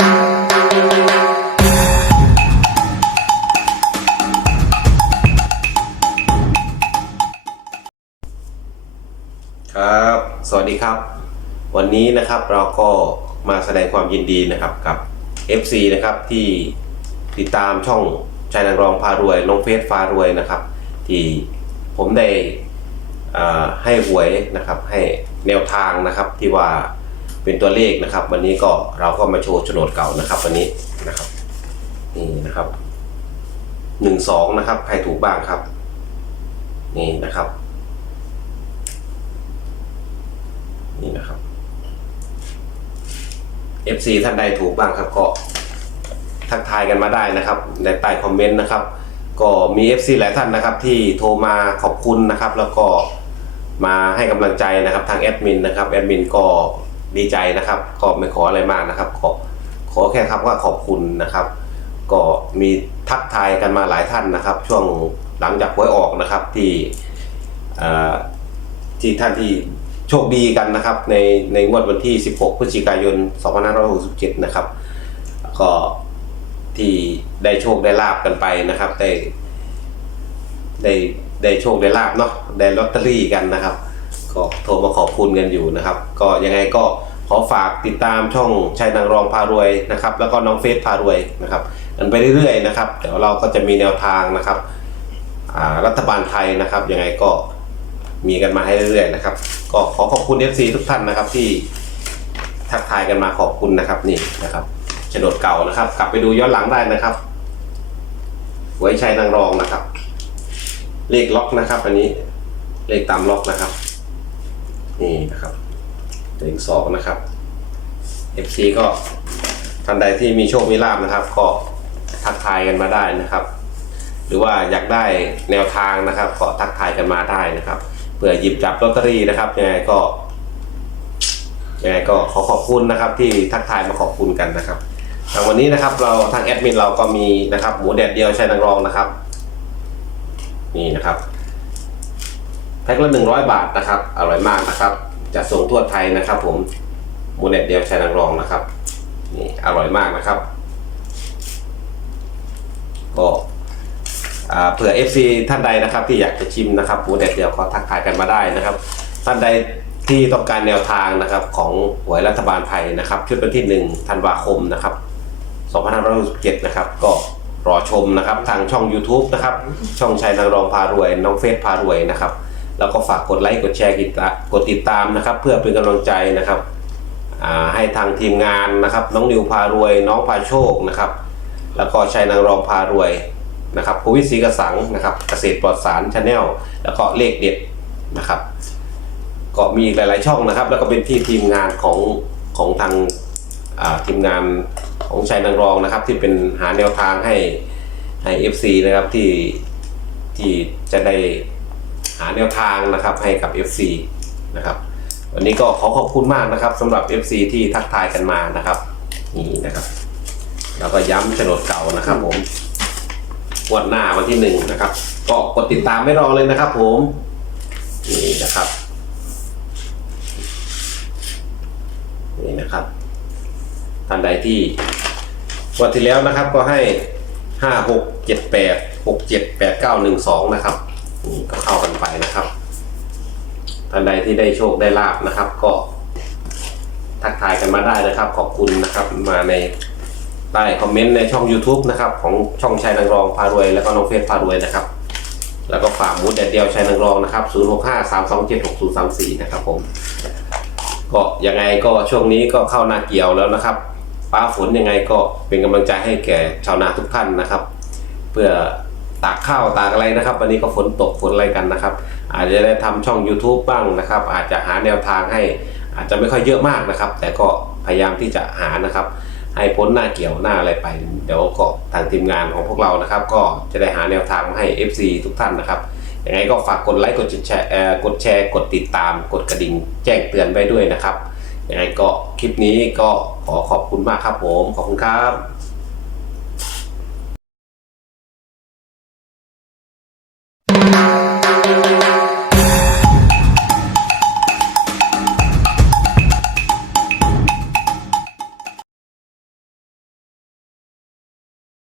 ครับ สวัสดีครับ วันนี้นะครับเราก็มาแสดงความยินดีนะครับกับ FC นะครับที่ติดตามช่องชายนางรองพารวยน้องเฟสพารวยนะครับ ที่ผมได้ให้หวยนะครับให้แนวทางนะครับที่ว่า เป็นตัวเลขนะครับ วันนี้ก็เราก็มาโชว์โฉนดเก่านะครับ วันนี้นะครับ นี่นะครับหนึ่งสองนะครับ ใครถูกบ้างครับ นี่นะครับ นี่นะครับ FC ท่านใดถูกบ้างครับ ก็ทักทายกันมาได้นะครับ ในใต้คอมเมนต์นะครับ ก็มี FC หลายท่านนะครับ ที่โทรมาขอบคุณนะครับ แล้วก็มาให้กำลังใจนะครับทางแอดมินนะครับแอดมินก็ ดีใจนะครับ ก็ไม่ขออะไรมากนะครับ ขอขอแค่ครับว่าขอบคุณนะครับ ก็มีทักทายกันมาหลายท่านนะครับ ช่วงหลังจากหวยออกนะครับที่ที่ท่านที่โชคดีกันนะครับ ในในงวดวันที่ 16 พฤศจิกายน 2567 นะครับ ก็ที่ได้โชคได้ลาบกันไปนะครับ ได้ได้ได้โชคได้ลาบเนาะได้ลอตเตอรี่กันนะครับ ก็โทรมาขอบคุณกันอยู่นะครับ ก็ยังไงก็ ขอฝากติดตามช่องชัยนางรองพารวยนะครับ แล้วก็น้องเฟสพารวยนะครับกันไปเรื่อยๆนะครับเดี๋ยวเราก็จะมีแนวทางนะครับรัฐบาลไทยนะครับยังไงก็มีกันมาให้เรื่อยๆนะครับ ก็ขอขอบคุณ FC ทุกท่านนะครับที่ทักทายกันมาขอบคุณนะครับนี่นะครับโฉนดเก่านะครับ กลับไปดูย้อนหลังได้นะครับหวยชัยนางรองนะครับ เลขล็อกนะครับ อันนี้เลขตามล็อกนะครับ นี่นะครับ เลขสองนะครับ FC ก็ท่านใดที่มีโชคมีลาบนะครับ ก็ทักทายกันมาได้นะครับ หรือว่าอยากได้แนวทางนะครับ ก็ทักทายกันมาได้นะครับเผื่อหยิบจับลอตเตอรี่นะครับยังไงก็ยังไงก็ขอขอบคุณนะครับที่ทักทายมาขอบคุณกันนะครับทางวันนี้นะครับเราทางแอดมินเราก็มีนะครับหมูแดดเดียวใช้นางรองนะครับ นี่นะครับแพ็คละหนึ่งร้อยบาทนะครับ อร่อยมากนะครับ จะส่งทั่วไทยนะครับ ผมหมูแดดเดียวใช้นางรองนะครับนี่อร่อยมากนะครับก็เผื่อ FC ท่านใดนะครับ ที่อยากจะชิมนะครับหมูแดดเดียวก็ทักทายกันมาได้นะครับ ท่านใดที่ต้องการแนวทางนะครับของหวยรัฐบาลไทยนะครับชุดวันที่1ธันวาคมนะครับ2567นะครับ ก็รอชมนะครับทางช่อง YouTube นะครับ ช่องชัยนางรองพารวย น้องเฟสพารวยนะครับ แล้วก็ฝากกดไลค์กดแชร์กดติดตามนะครับ เพื่อเป็นกำลังใจนะครับให้ทางทีมงานนะครับ น้องนิวพารวย น้องพาโชคนะครับ แล้วก็ชัยนางรองพารวยนะครับภูวิศรีกระสังนะครับ เกษตรปลอดสารชาแนลแล้วก็เลขเด็ดนะครับก็มีหลาย ๆ ช่องนะครับ แล้วก็เป็นที่ทีมงานของของทางาทีมงานของชัยนางรองนะครับ ที่เป็นหาแนวทางให้ให้ FC นะครับที่ที่จะได้ หาแนวทางนะครับให้กับ FC นะครับ วันนี้ก็ขอขอบคุณมากนะครับสำหรับ FC ที่ทักทายกันมานะครับ นี่นะครับ แล้วก็ย้ำโฉนดเก่านะครับ ผมงวันหน้าวันที่หนึ่งนะครับ ก็กดติดตามไม่รอเลยนะครับ ผม นี่นะครับ นี่นะครับท่านใดที่งวันที่แล้วนะครับก็ให้ห้าหกเจ็ดแปดหกเจ็ดแปดเก้าหนึ่งสองนะครับ นี่ก็เข้ากันไปนะครับท่านใดที่ได้โชคได้ลาบนะครับ ก็ทักทายกันมาได้นะครับ ขอบคุณนะครับมาในใต้คอมเมนต์ในช่อง YouTube นะครับของช่องชัยนางรองพารวย แล้วก็น้องเฟสพารวยนะครับ แล้วก็ฝากมูดแดดเดียวชัยนางรองนะครับ 065 327 6034 นะครับผม ก็ยังไงก็ช่วงนี้ก็เข้าหน้าเกี่ยวแล้วนะครับฟ้าฝนยังไงก็เป็นกำลังใจให้แก่ชาวนาทุกท่านนะครับ เพื่อ ตากข้าวตากอะไรนะครับ วันนี้ก็ฝนตกฝนอะไรกันนะครับ อาจจะได้ทำช่อง YouTube บ้างนะครับ อาจจะหาแนวทางให้อาจจะไม่ค่อยเยอะมากนะครับ แต่ก็พยายามที่จะหานะครับ ให้พ้นหน้าเกี่ยวหน้าอะไรไป เดี๋ยวก็ทางทีมงานของพวกเรานะครับ ก็จะได้หาแนวทางมาให้ FC ทุกท่านนะครับยังไงก็ฝากกดไลค์กดแชร์กดแชร์กดติดตาม กดกระดิ่งแจ้งเตือนไว้ด้วยนะครับยังไงก็คลิปนี้ก็ขอขอบคุณมากครับผมขอบคุณครับ